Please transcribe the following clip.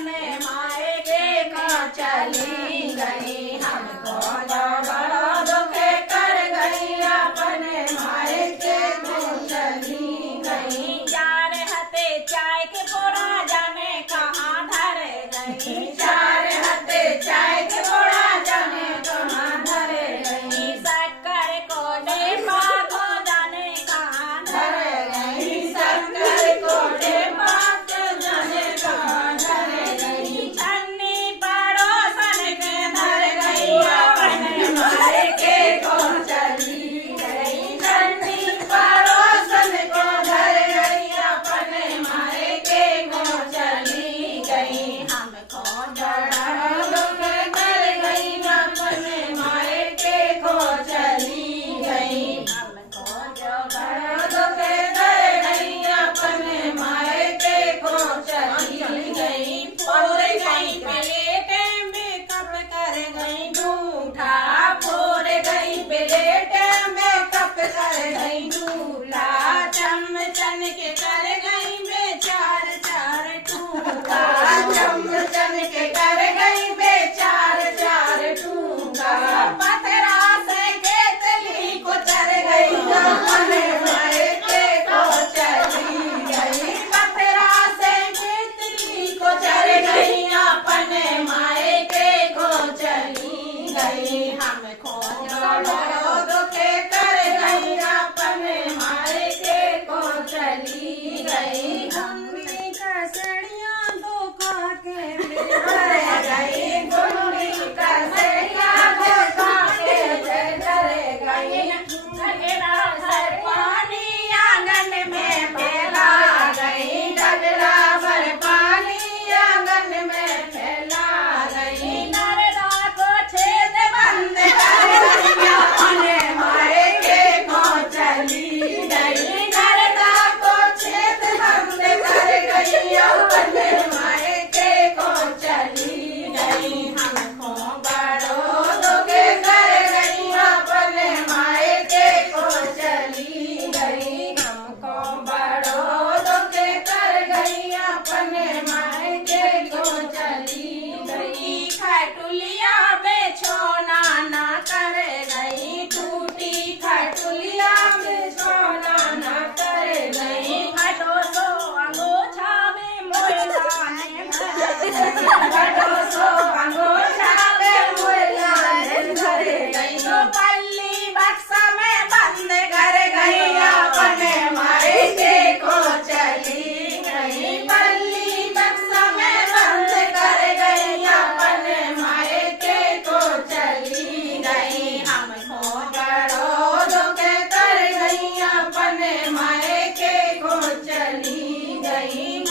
अपने मायके को चली गई। हमको जो बड़ा दुख कर गई अपने मायके को चली गई। चार हते चाय के पोड़ा जाने कहाँ धर गई। चार हते चाय के पोड़ा जाने कहाँ धर गई। शक्कर को डेपा को जाने कहाँ धर गई। शक्कर को डेपा को जाने कहाँ धर गई। छन्नी पड़ोसन के धर गई अपने मायके को चली गई। छन्नी पड़ोसन को धर गई अपने मायके को चली गई। हमको बड़ा दुख कर गई अपने मायके को चली गई। हमको जो बड़ा दुख कर गई अपने मायके को चली गई। फोड़ गई प्लेट में कप कर गई झूठा। फोड़ गई प्लेट में कप कर गई झूठा। चमचन के कर गई बेचार चार टूका। चमचन के कर गई बेचार चार टूका। पथरा से केतली को चढ़ गई अपने मायके को चली गई। पथरा से केतली को चढ़ गई अपने मायके को चली गई। हमको बड़ा दुख कर गई अपने मायके को चली गई। गुंडी कसड़ियाँ धोखा के डर गई। गुंडी कसड़ियाँ धोखा के डर गई। डगरा भर पानी आंगन में फैला गई। डगरा भर पानी आंगन में फैला गई। नरदा को छेद बंद कर गई अपने मायके को चली गई। नरदा को छेद बंद कर गई अपने मायके को चली गई। हमको बड़ो दुख कर गई अपने मायके को चली गई। हमको बड़ो दुख कर गई अपने मायके को चली गई। खटुलिया बेछोना ना कर गई। टूटी खटुलिया बेछोना ना कर गई। खटो सो अंगोछा में मोयला ने भर गई। खटो सो अंगोछा में मोयला ने भर गई। तो पल्ली बक्सा में बंद कर गई अपने मायके को चली गई। पल्ली बक्सा में बंद कर गई अपने मायके को चली गई। हमको बड़ो दुख कर गई अपने मायके को चली गई।